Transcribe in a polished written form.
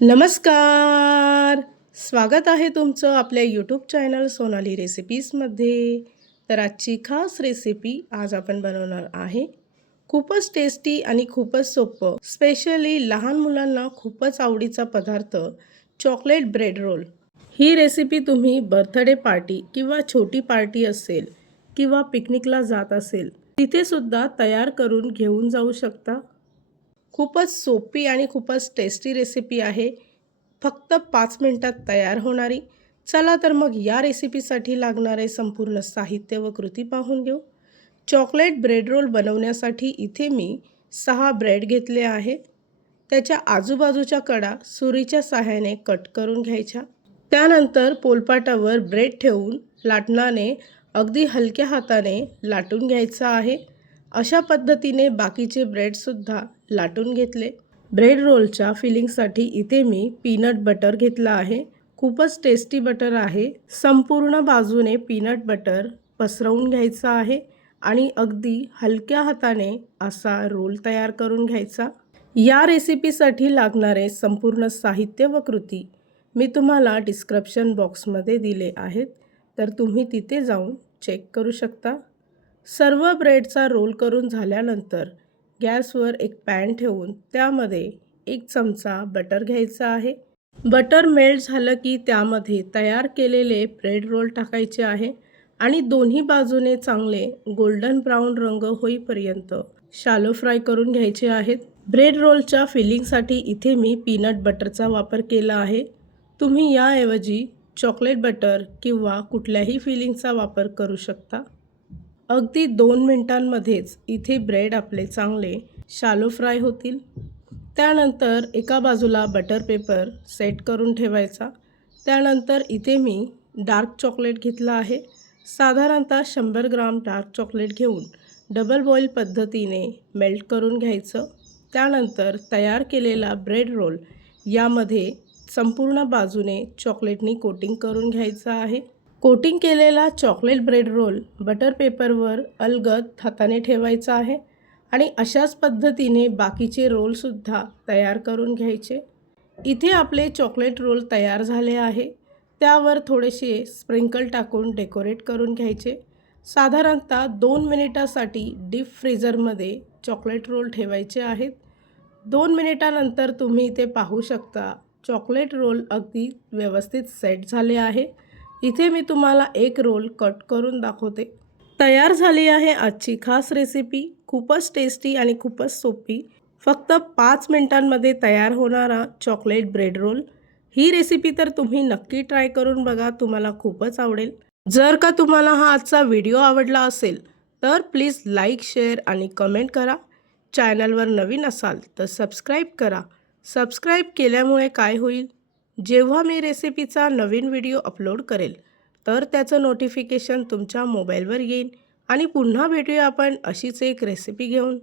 नमस्कार. स्वागत आहे तुमचं आपल्या यूट्यूब चॅनल सोनाली रेसिपीजमध्ये. तर आजची खास रेसिपी आज आपण बनवणार आहे. खूपच टेस्टी आणि खूपच सोपं, स्पेशली लहान मुलांना खूपच आवडीचा पदार्थ चॉकलेट ब्रेड रोल. ही रेसिपी तुम्ही बर्थडे पार्टी किंवा छोटी पार्टी असेल किंवा पिकनिकला जात असेल तिथे सुद्धा तयार करून घेऊन जाऊ शकता. खूपच सोपी आणि खूपच टेस्टी रेसिपी आहे. फक्त 5 मिनिटात तयार होणारी. चला तर मग या रेसिपीसाठी लागणारे संपूर्ण साहित्य व कृती पाहून घेऊ. चॉकलेट ब्रेड रोल बनवण्यासाठी इथे मी 6 ब्रेड घेतले आहे. त्याच्या आजूबाजूच्या कडा सुरीच्या सहाय्याने कट करून घ्यायच्या. त्यानंतर पोलपाटावर ब्रेड ठेवून लाटणाने अगदी हलक्या हाताने लाटून घ्यायचं आहे. अशा पद्धतीने बाकीचे ब्रेडसुद्धा लाटून घेतले. ब्रेड रोलच्या फिलिंगसाठी इथे मी पीनट बटर घेतला आहे. खूपच टेस्टी बटर आहे. संपूर्ण बाजूने पीनट बटर पसरवून घ्यायचं आहे आणि अगदी हलक्या हाताने असा रोल तयार करून घ्यायचा. या रेसिपीसाठी लागणारे संपूर्ण साहित्य व कृती मी तुम्हाला डिस्क्रिप्शन बॉक्समध्ये दिले आहेत, तर तुम्ही तिथे जाऊन चेक करू शकता. सर्व ब्रेडचा रोल करून झाल्यानंतर गॅसवर एक पॅन ठेवून त्यामध्ये 1 चमचा बटर घ्यायचा आहे. बटर मेल्ट झालं की त्यामध्ये तयार केलेले ब्रेड रोल टाकायचे आहे आणि दोन्ही बाजूने चांगले गोल्डन ब्राऊन रंग होईपर्यंत शॅलो फ्राय करून घ्यायचे आहेत. ब्रेड रोलच्या फिलिंगसाठी इथे मी पीनट बटरचा वापर केला आहे. तुम्ही याऐवजी चॉकलेट बटर किंवा कुठल्याही फिलिंगचा वापर करू शकता. अगदी 2 मिनिटांमध्येच इथे ब्रेड आपले चांगले शॅलो फ्राय होतील. त्यानंतर एका बाजूला बटर पेपर सेट करून ठेवायचा. त्यानंतर इथे मी डार्क चॉकलेट घेतला आहे. साधारणतः 100 ग्राम डार्क चॉकलेट घेऊन डबल बॉईल पद्धतीने मेल्ट करून घ्यायचं. त्यानंतर तयार केलेला ब्रेड रोल यामध्ये संपूर्ण बाजूने चॉकलेटनी कोटिंग करून घ्यायचं आहे. कोटिंग केलेला चॉकलेट ब्रेड रोल बटर पेपरवर अलगद हाताने ठेवायचा आहे आणि अशाच पद्धतीने बाकीचे रोलसुद्धा तयार करून घ्यायचे. इथे आपले चॉकलेट रोल तयार झाले आहे. त्यावर थोडेसे स्प्रिंकल टाकून डेकोरेट करून घ्यायचे. साधारणतः 2 मिनिटासाठी डीप फ्रीझरमध्ये चॉकलेट रोल ठेवायचे आहेत. 2 मिनिटानंतर तुम्ही इथे पाहू शकता चॉकलेट रोल अगदी व्यवस्थित सेट झाले आहे. इथे मी तुम्हाला एक रोल कट करून दाखवते. तयार झाली आहे आजची खास रेसिपी. खूपच टेस्टी आणि खूपच सोपी, फक्त 5 मिनिटांमध्ये तयार होणारा चॉकलेट ब्रेड रोल. ही रेसिपी तर तुम्ही नक्की ट्राय करून बघा, तुम्हाला खूपच आवडेल. जर का तुम्हाला हा आजचा व्हिडिओ आवडला असेल तर प्लीज लाईक, शेअर आणि कमेंट करा. चॅनलवर नवीन असाल तर सबस्क्राईब करा. सबस्क्राईब केल्यामुळे काय होईल, जेव्हा मी रेसिपीचा नवीन व्हिडिओ अपलोड करेल तर त्याचं नोटिफिकेशन तुमच्या मोबाईलवर येईल आणि पुन्हा भेटूया आपण अशीच एक रेसिपी घेऊन.